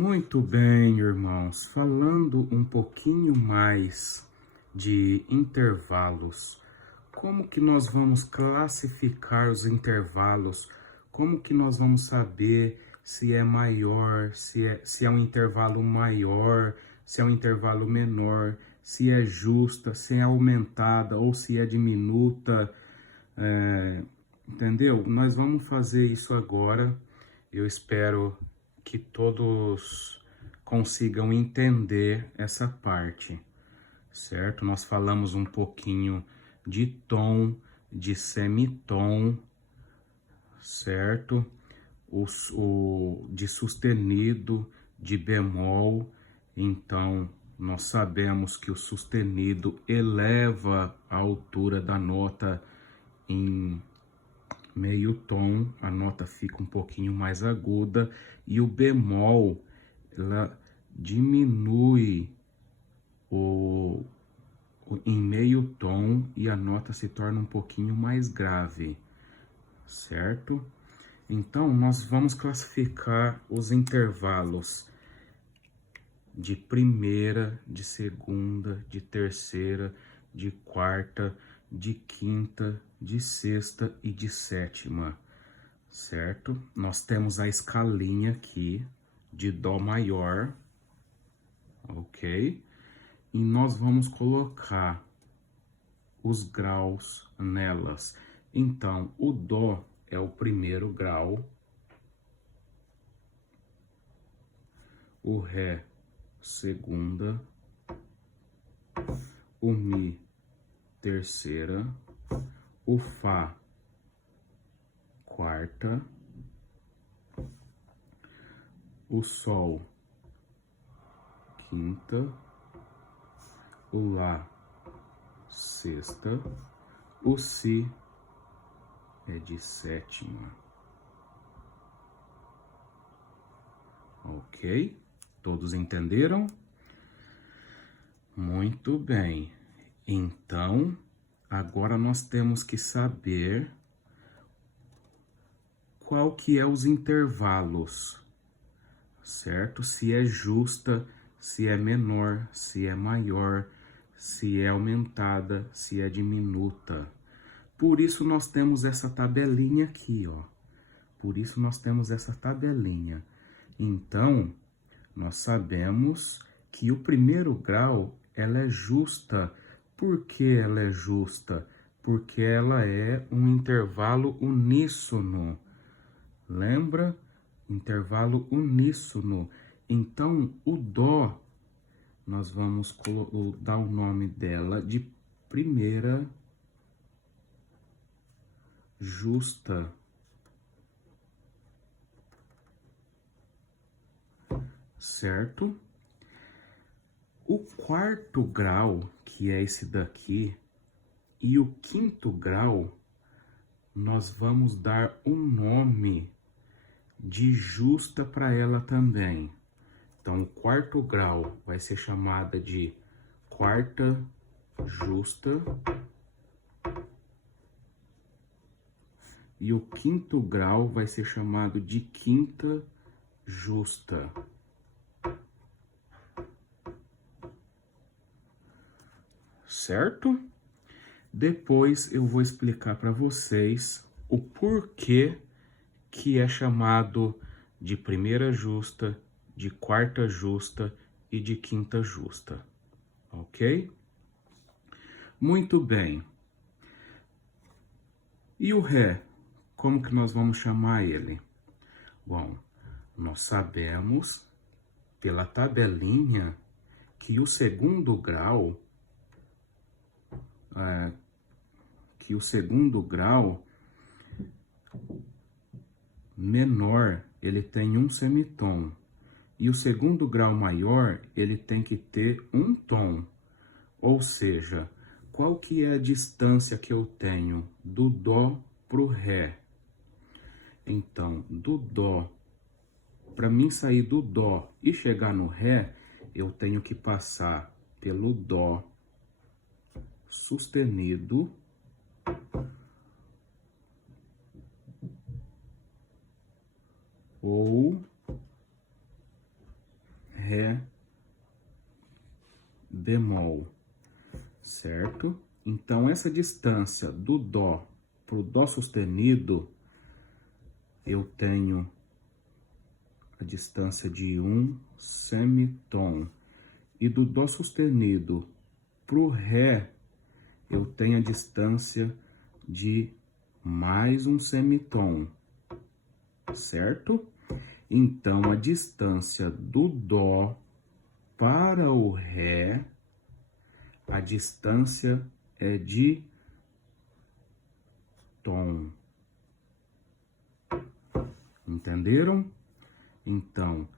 Muito bem, irmãos. Falando um pouquinho mais de intervalos, como que nós vamos classificar os intervalos? Como que nós vamos saber se é maior, se é um intervalo maior, se é um intervalo menor, se é justa, se é aumentada ou se é diminuta? Entendeu? Nós vamos fazer isso agora. Eu espero que todos consigam entender essa parte, certo? Nós falamos um pouquinho de tom, de semitom, certo? De sustenido, de bemol. Então, nós sabemos que o sustenido eleva a altura da nota em meio tom, a nota fica um pouquinho mais aguda, e o bemol, ela diminui em meio tom e a nota se torna um pouquinho mais grave, certo? Então, nós vamos classificar os intervalos de primeira, de segunda, de terceira, de quarta, de quinta, de sexta e de sétima, certo? Nós temos a escalinha aqui de dó maior, ok? E nós vamos colocar os graus nelas. Então, o dó é o primeiro grau, o ré, segunda, o mi, terceira, o fá, quarta, o sol, quinta, o lá, sexta, o si é de sétima. Ok? Todos entenderam? Muito bem. Então, agora nós temos que saber qual que é os intervalos, certo? Se é justa, se é menor, se é maior, se é aumentada, se é diminuta. Por isso nós temos essa tabelinha aqui, ó. Por isso nós temos essa tabelinha. Então, nós sabemos que o primeiro grau, ela é justa. Por que ela é justa? Porque ela é um intervalo uníssono. Lembra? Intervalo uníssono. Então, o dó, nós vamos dar o nome dela de primeira justa. Certo? O quarto grau, que é esse daqui, e o quinto grau, nós vamos dar um nome de justa para ela também. Então, o quarto grau vai ser chamada de quarta justa. E o quinto grau vai ser chamado de quinta justa. Certo? Depois eu vou explicar para vocês o porquê que é chamado de primeira justa, de quarta justa e de quinta justa, ok? Muito bem. E o ré? Como que nós vamos chamar ele? Bom, nós sabemos pela tabelinha que o segundo grau menor, ele tem um semitom. E o segundo grau maior, ele tem que ter um tom. Ou seja, qual que é a distância que eu tenho do dó pro ré? Então, do dó, para mim sair do dó e chegar no ré, eu tenho que passar pelo dó sustenido, ou Ré bemol, certo? Então, essa distância do Dó pro Dó sustenido, eu tenho a distância de um semitom. E do Dó sustenido pro Ré, eu tenho a distância de mais um semitom, certo? Então, a distância do Dó para o Ré, a distância é de tom. Entenderam? Então,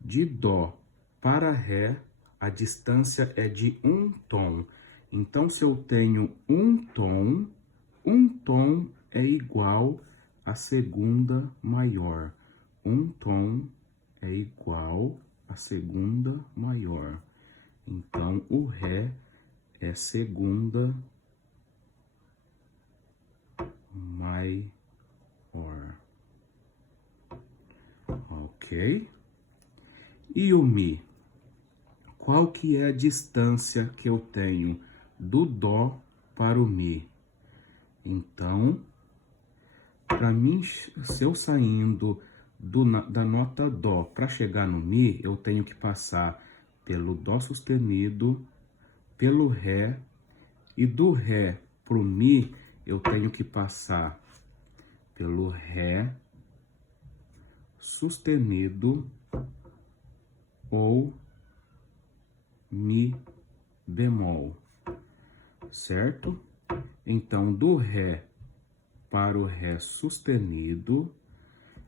de Dó para Ré, a distância é de um tom. Então, se eu tenho um tom é igual a segunda maior. Um tom é igual a segunda maior. Então, o Ré é segunda maior. Ok? E o Mi? Qual que é a distância que eu tenho do Dó para o Mi? Então, para mim, se eu saindo da nota Dó para chegar no Mi, eu tenho que passar pelo Dó sustenido, pelo Ré, e do Ré pro Mi, eu tenho que passar pelo Ré sustenido ou Mi bemol, certo? Então, do Ré para o Ré sustenido,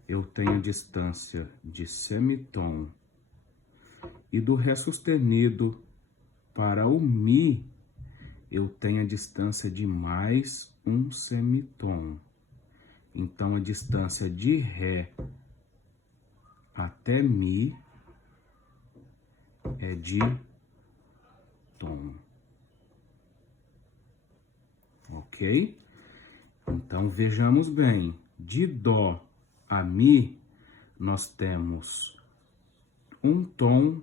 eu tenho a distância de semitom. E do Ré sustenido para o Mi, eu tenho a distância de mais um semitom. Então, a distância de Ré até Mi é de tom. Ok? Então, vejamos bem. De Dó a Mi, nós temos um tom,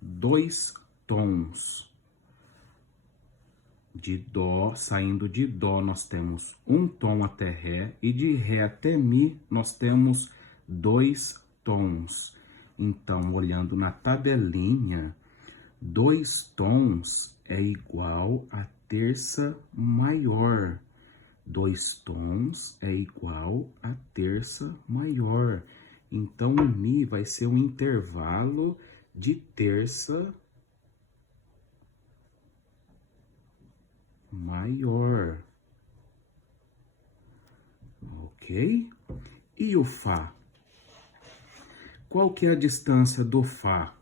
dois tons. De Dó, saindo de Dó, nós temos um tom até Ré, e de Ré até Mi, nós temos dois tons. Então, olhando na tabelinha, dois tons é igual a terça maior. Dois tons é igual a terça maior. Então, o Mi vai ser um intervalo de terça maior. Ok? E o Fá? Qual que é a distância do Fá?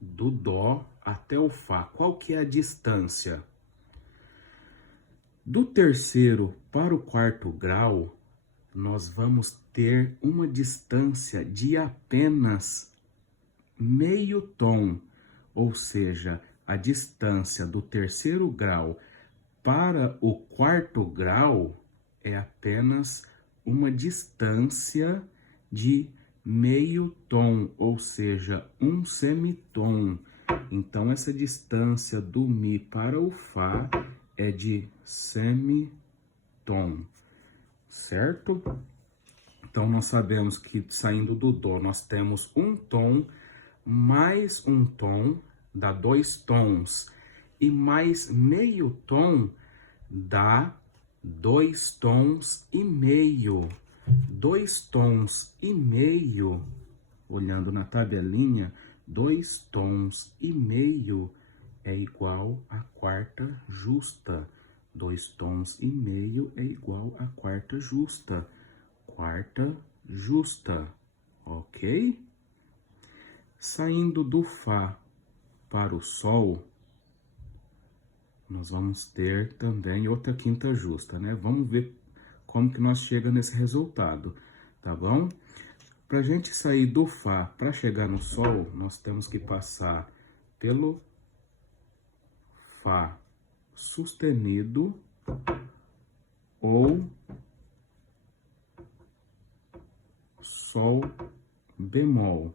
Do Dó até o Fá. Qual que é a distância? Do terceiro para o quarto grau, nós vamos ter uma distância de apenas meio tom, ou seja, a distância do terceiro grau para o quarto grau é apenas uma distância de meio tom, ou seja, um semitom. Então, essa distância do Mi para o Fá é de semitom, certo? Então, nós sabemos que saindo do Dó, nós temos um tom, mais um tom, dá dois tons, e mais meio tom dá dois tons e meio. Dois tons e meio, olhando na tabelinha, dois tons e meio é igual a quarta justa. Dois tons e meio é igual a quarta justa. Quarta justa, ok? Saindo do Fá para o Sol, nós vamos ter também outra quinta justa, né? Vamos ver como que nós chegamos nesse resultado, tá bom? Pra gente sair do Fá para chegar no Sol, nós temos que passar pelo Fá sustenido ou Sol bemol,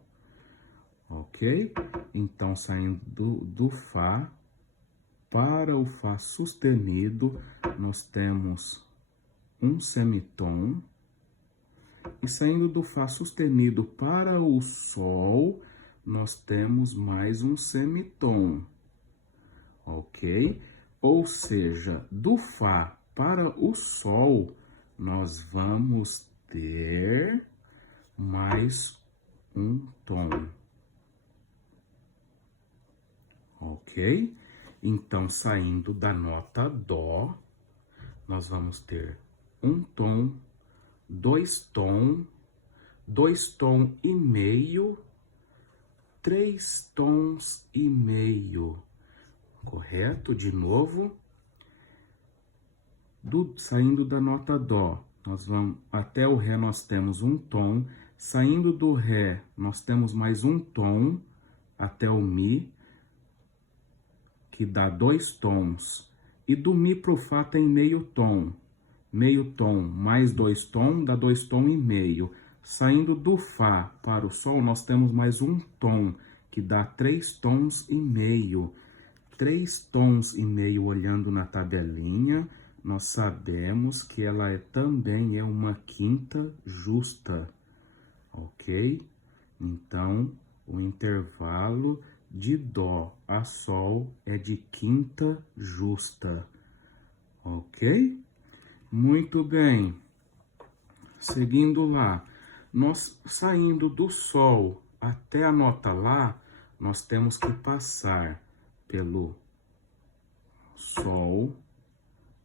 ok? Então, saindo do Fá para o Fá sustenido, nós temos um semitom. E saindo do Fá sustenido para o Sol, nós temos mais um semitom, ok? Ou seja, do Fá para o Sol, nós vamos ter mais um tom, ok? Então, saindo da nota Dó, nós vamos ter um tom, dois tom e meio, 3 tons e meio, correto? De novo, saindo da nota Dó, nós vamos até o Ré, nós temos um tom. Saindo do Ré, nós temos mais um tom até o Mi, que dá 2 tons. E do Mi pro Fá tem meio tom. Meio tom mais 2 tom dá 2 tom e meio. Saindo do Fá para o Sol, nós temos mais um tom, que dá 3 tons e meio. 3 tons e meio, olhando na tabelinha, nós sabemos que ela também é uma quinta justa, ok? Então, o intervalo de Dó a Sol é de quinta justa, ok? Muito bem. Seguindo lá, nós saindo do Sol até a nota Lá, nós temos que passar pelo Sol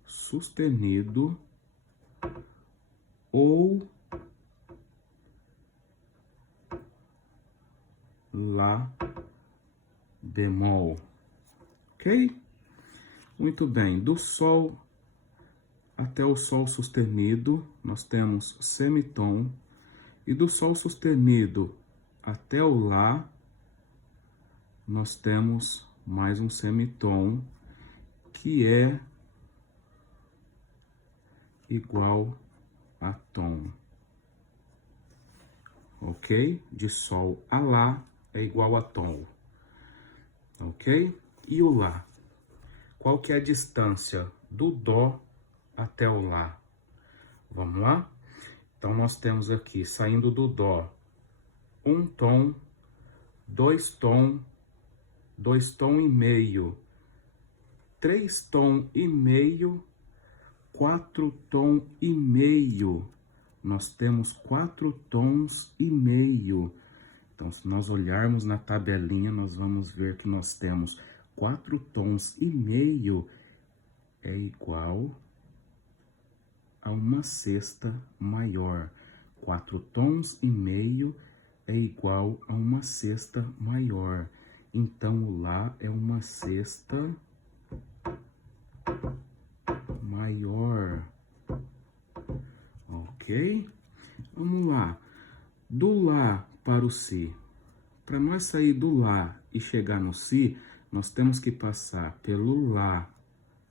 sustenido ou Lá bemol, ok? Muito bem, do Sol até o Sol sustenido, nós temos semitom, e do Sol sustenido até o Lá, nós temos mais um semitom, que é igual a tom, ok? De Sol a Lá é igual a tom, ok? E o Lá? Qual que é a distância do Dó até o Lá? Vamos lá? Então, nós temos aqui, saindo do Dó, um tom, dois tom e meio, 3 tom e meio, 4 tom e meio. Nós temos 4 tons e meio. Então, se nós olharmos na tabelinha, nós vamos ver que nós temos 4 tons e meio é igual a uma sexta maior. 4 tons e meio é igual a uma sexta maior. Então, o Lá é uma sexta maior. Ok? Vamos lá. Do Lá para o Si. Para nós sair do Lá e chegar no Si, nós temos que passar pelo Lá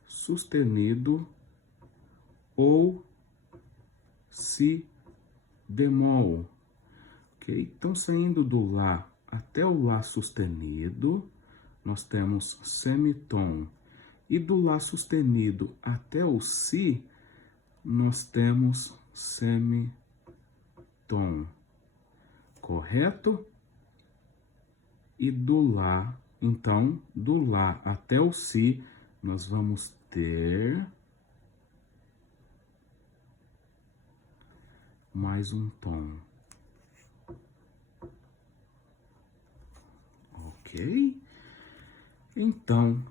sustenido ou Si bemol. Ok? Então, saindo do Lá até o Lá sustenido, nós temos semitom. E do Lá sustenido até o Si, nós temos semitom. Correto? E do Lá, então, do Lá até o Si, nós vamos ter mais um tom. Ok? Então,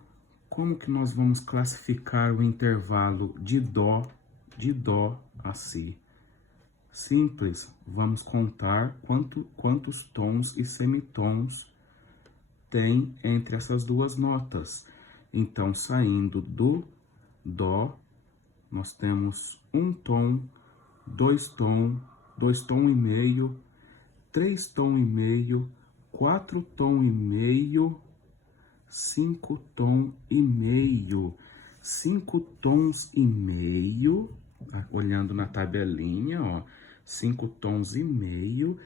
como que nós vamos classificar o intervalo de Dó a Si? Simples, vamos contar quantos tons e semitons tem entre essas duas notas. Então, saindo do Dó, nós temos um tom, dois tom e meio, 3 tom e meio, 4 tom e meio, 5 tom e meio. 5 tons e meio, olhando na tabelinha, ó, 5 tons e meio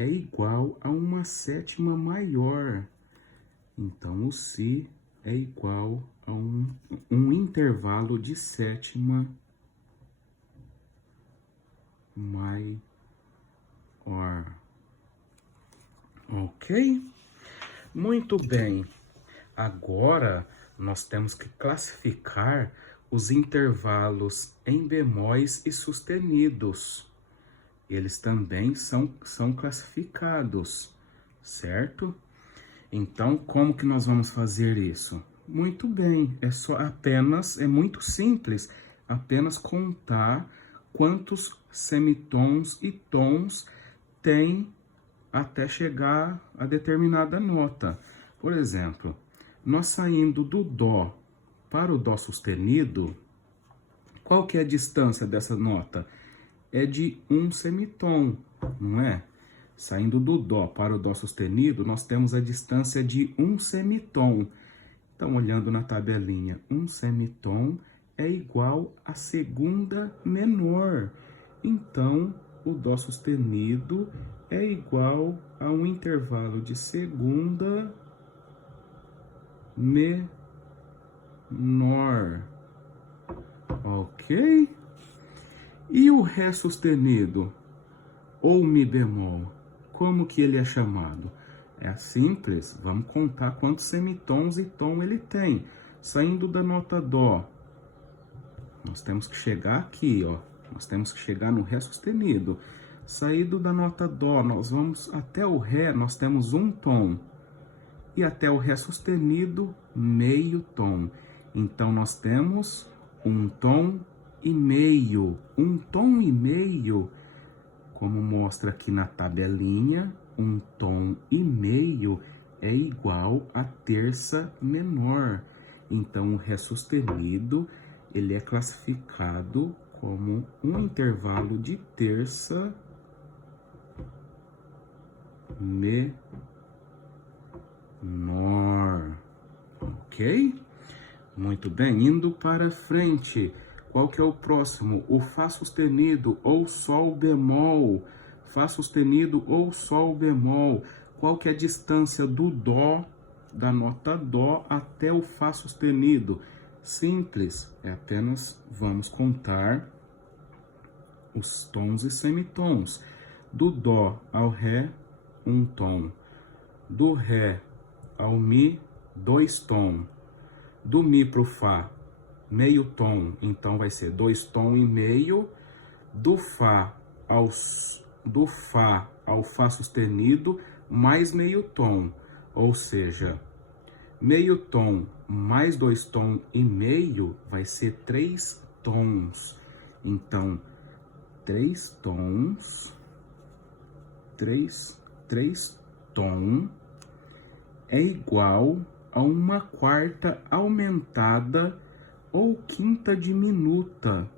é igual a uma sétima maior. Então, o Si é igual a um intervalo de sétima maior. Ok? Muito bem. Agora, nós temos que classificar os intervalos em bemóis e sustenidos. Eles também são classificados, certo? Então, como que nós vamos fazer isso? Muito bem, é muito simples, apenas contar quantos semitons e tons tem até chegar a determinada nota. Por exemplo, nós saindo do Dó para o Dó sustenido, qual que é a distância dessa nota? É de um semitom, não é? Saindo do Dó para o Dó sustenido, nós temos a distância de um semitom. Então, olhando na tabelinha, um semitom é igual a segunda menor. Então, o Dó sustenido é igual a um intervalo de segunda menor. Ok? E o Ré sustenido, ou Mi bemol, como que ele é chamado? É simples, vamos contar quantos semitons e tom ele tem. Saindo da nota Dó, nós temos que chegar aqui, ó. Nós temos que chegar no Ré sustenido. Saído da nota Dó, nós vamos até o Ré, nós temos um tom. E até o Ré sustenido, meio tom. Então, nós temos um tom e meio. Um tom e meio, como mostra aqui na tabelinha, um tom e meio é igual a terça menor. Então, o Ré sustenido, ele é classificado como um intervalo de terça menor. Ok? Muito bem, indo para frente. Qual que é o próximo? O Fá sustenido ou Sol bemol. Fá sustenido ou Sol bemol. Qual que é a distância do Dó, da nota Dó até o Fá sustenido? Simples, é apenas vamos contar os tons e semitons. Do Dó ao Ré, um tom. Do Ré ao Mi, 2 tons. Do Mi para o Fá, meio tom, então vai ser 2 tom e meio. Do Fá ao Fá sustenido, mais meio tom, ou seja, meio tom mais 2 tom e meio vai ser 3 tons. Então, 3 tons, 3 tom é igual a uma quarta aumentada ou quinta diminuta.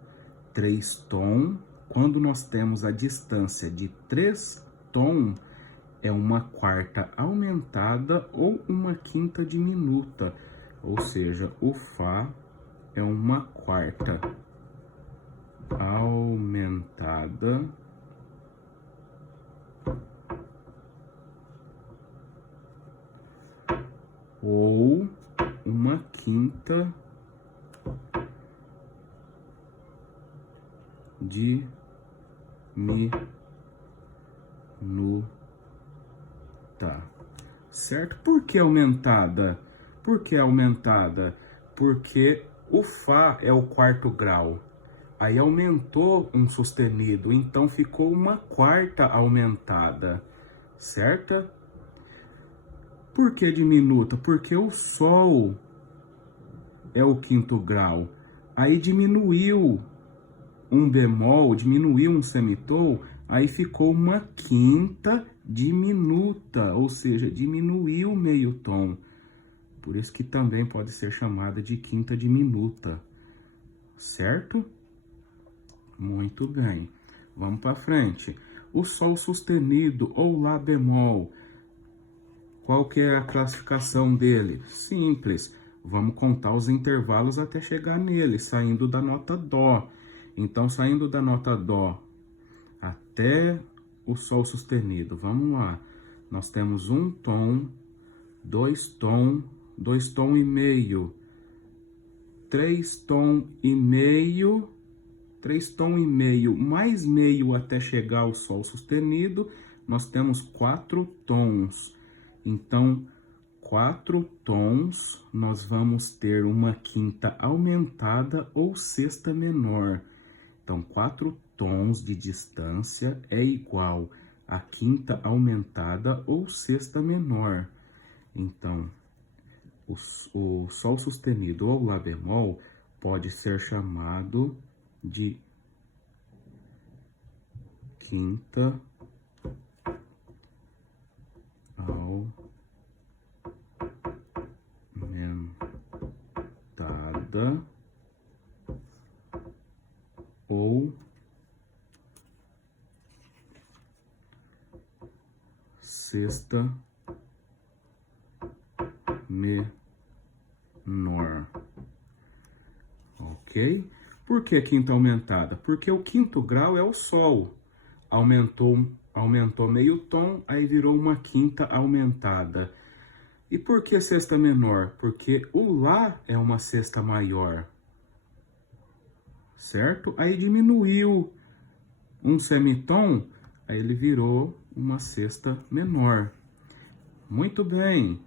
3 tom, quando nós temos a distância de 3 tom, é uma quarta aumentada ou uma quinta diminuta. Ou seja, o Fá é uma quarta aumentada ou uma quinta diminuta. Certo? Por que aumentada? Por que aumentada? Porque o Fá é o quarto grau. Aí aumentou um sustenido, então ficou uma quarta aumentada, certo? Por que diminuta? Porque o Sol é o quinto grau. Aí diminuiu um bemol, diminuiu um semitom, aí ficou uma quinta diminuta, ou seja, diminuiu meio tom. Por isso que também pode ser chamada de quinta diminuta, certo? Muito bem. Vamos para frente. O Sol sustenido ou Lá bemol, qual que é a classificação dele? Simples. Vamos contar os intervalos até chegar nele, saindo da nota Dó. Então, saindo da nota Dó até o sol sustenido. Vamos lá. Nós temos um tom, dois tom e meio, três tom e meio, mais meio até chegar ao sol sustenido, nós temos 4 tons. Então, 4 tons, nós vamos ter uma quinta aumentada ou sexta menor. Então, 4 tons de distância é igual a quinta aumentada ou sexta menor. Então, o sol sustenido ou lá bemol pode ser chamado de quinta aumentada ou sexta menor, ok? Por que quinta aumentada? Porque o quinto grau é o sol, aumentou meio tom, aí virou uma quinta aumentada. E por que sexta menor? Porque o lá é uma sexta maior, certo? Aí diminuiu um semitom, aí ele virou uma sexta menor. Muito bem.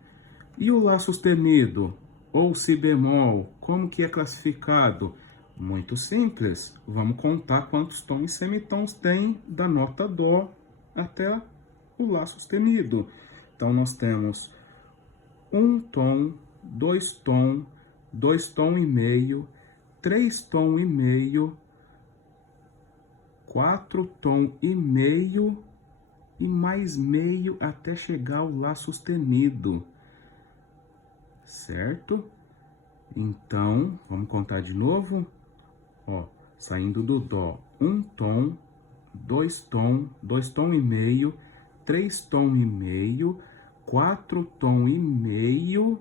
E o lá sustenido, ou si bemol, como que é classificado? Muito simples. Vamos contar quantos tons e semitons tem da nota dó até o lá sustenido. Então, nós temos um tom, dois tom e meio, três tom e meio, 4 tom e meio e mais meio até chegar ao lá sustenido, certo? Então, vamos contar de novo. Ó, saindo do dó, um tom, dois tom e meio, três tom e meio, 4 tom e meio,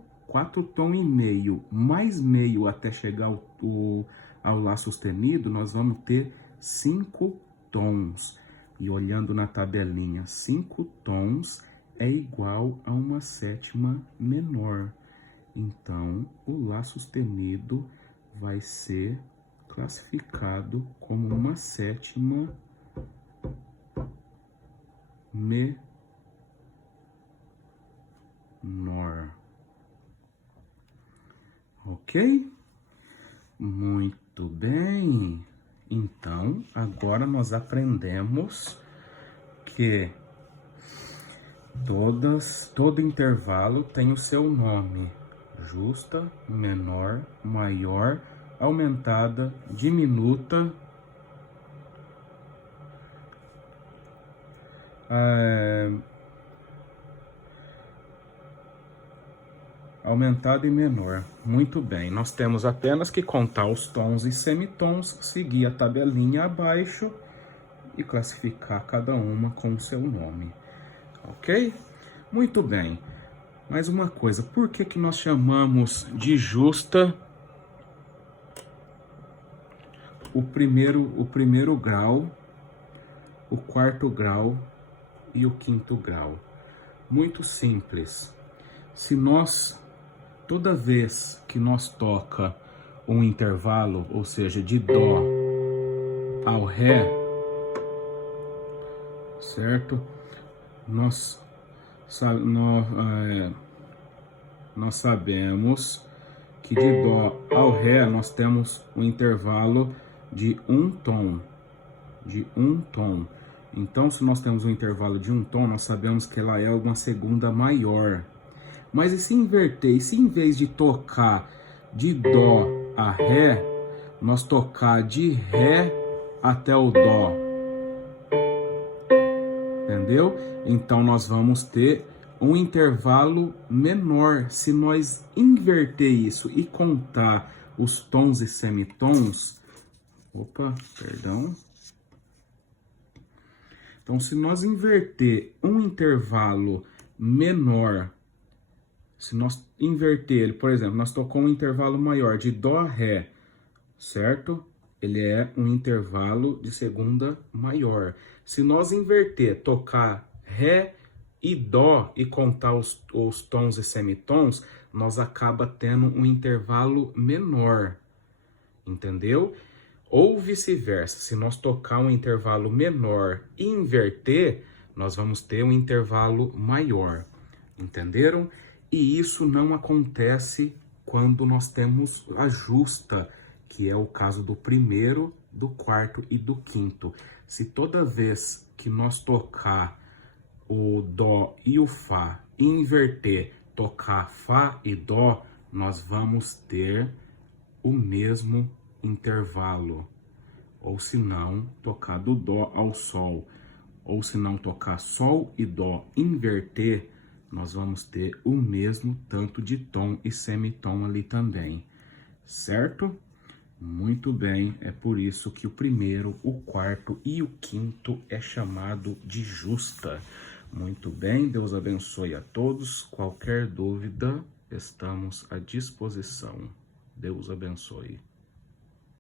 mais meio até chegar ao lá sustenido, nós vamos ter 5 tons. E olhando na tabelinha, 5 tons é igual a uma sétima menor. Então, o lá sustenido vai ser classificado como uma sétima menor. Ok? Muito bem. Então, agora nós aprendemos que todo intervalo tem o seu nome: justa, menor, maior, aumentada, diminuta, aumentada e menor. Muito bem, nós temos apenas que contar os tons e semitons, seguir a tabelinha abaixo e classificar cada uma com o seu nome, ok? Muito bem. Mais uma coisa, por que nós chamamos de justa o primeiro grau, o quarto grau e o quinto grau? Muito simples. Se nós, toda vez que nós toca um intervalo, ou seja, de dó ao ré, certo? Nós sabemos que de dó ao ré nós temos um intervalo de um tom, Então, se nós temos um intervalo de um tom, nós sabemos que ela é uma segunda maior. Mas e se inverter? E se em vez de tocar de dó a ré, nós tocar de ré até o dó? Entendeu? Então, nós vamos ter um intervalo menor. Se nós inverter isso e contar os tons e semitons... Opa, perdão. Então, se nós inverter um intervalo menor, se nós inverter ele, por exemplo, nós tocamos um intervalo maior de dó a ré, certo? ele é um intervalo de segunda maior. Se nós inverter, tocar Ré e Dó e contar os tons e semitons, nós acaba tendo um intervalo menor, entendeu? Ou vice-versa, se nós tocar um intervalo menor e inverter, nós vamos ter um intervalo maior, entenderam? E isso não acontece quando nós temos a justa, que é o caso do primeiro, do quarto e do quinto. Se toda vez que nós tocar o Dó e o Fá e inverter, tocar Fá e Dó, nós vamos ter o mesmo intervalo. Ou se não, tocar do Dó ao Sol, ou se não tocar Sol e Dó, inverter, nós vamos ter o mesmo tanto de tom e semitom ali também, certo? Muito bem, é por isso que o primeiro, o quarto e o quinto é chamado de justa. Muito bem, Deus abençoe a todos. Qualquer dúvida, estamos à disposição. Deus abençoe.